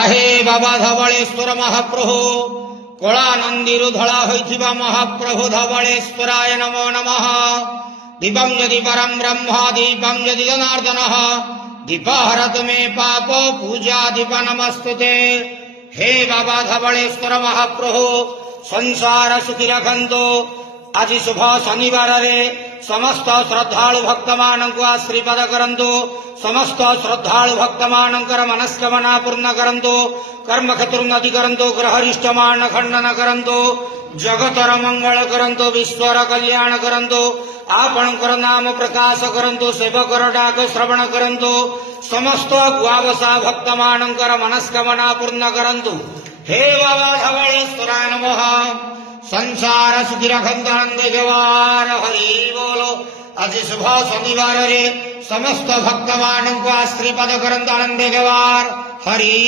आहे बाबा धवळेश्वर महाप्रभु कलानंदीरु धड़ा होइथिबा महाप्रभु धवळेश्वराय नमो नमः। दीपं यदि परं ब्रह्म दीपं यदि जनार्दनः दीपहरतु मे पाप पूजा दीप नमस्तुते। हे बाबा धवळेश्वर महाप्रभु संसार सुखी रखंतु। आज शुभ शनिवार रे समस्त श्रद्धालु भक्त मानक आशीर्वाद करंतु। समस्त श्रद्धालु भक्त मानकर मनस्कामना पूर्ण करंतु। कर्म क्षेत्रोन्नति करंतु। ग्रहरिष्ट मान खंडन करंतु। जगतर मंगल करंतु। विश्वर कल्याण करंतु। आपणकर नाम प्रकाश करंतु। सेवकर डाक श्रवण करंतु। समस्त गुआवसा भक्त मानकर मनस्कामना पूर्ण करंतु। हे बाबा धवळेश्वराय नमः। संसार सुखी रखंतु आनंद व्यवहार हरि बोलो। आज शुभ शनिवार रे समस्त भक्त मानक आशीर्वाद करंतु आनंद व्यवहार हरि।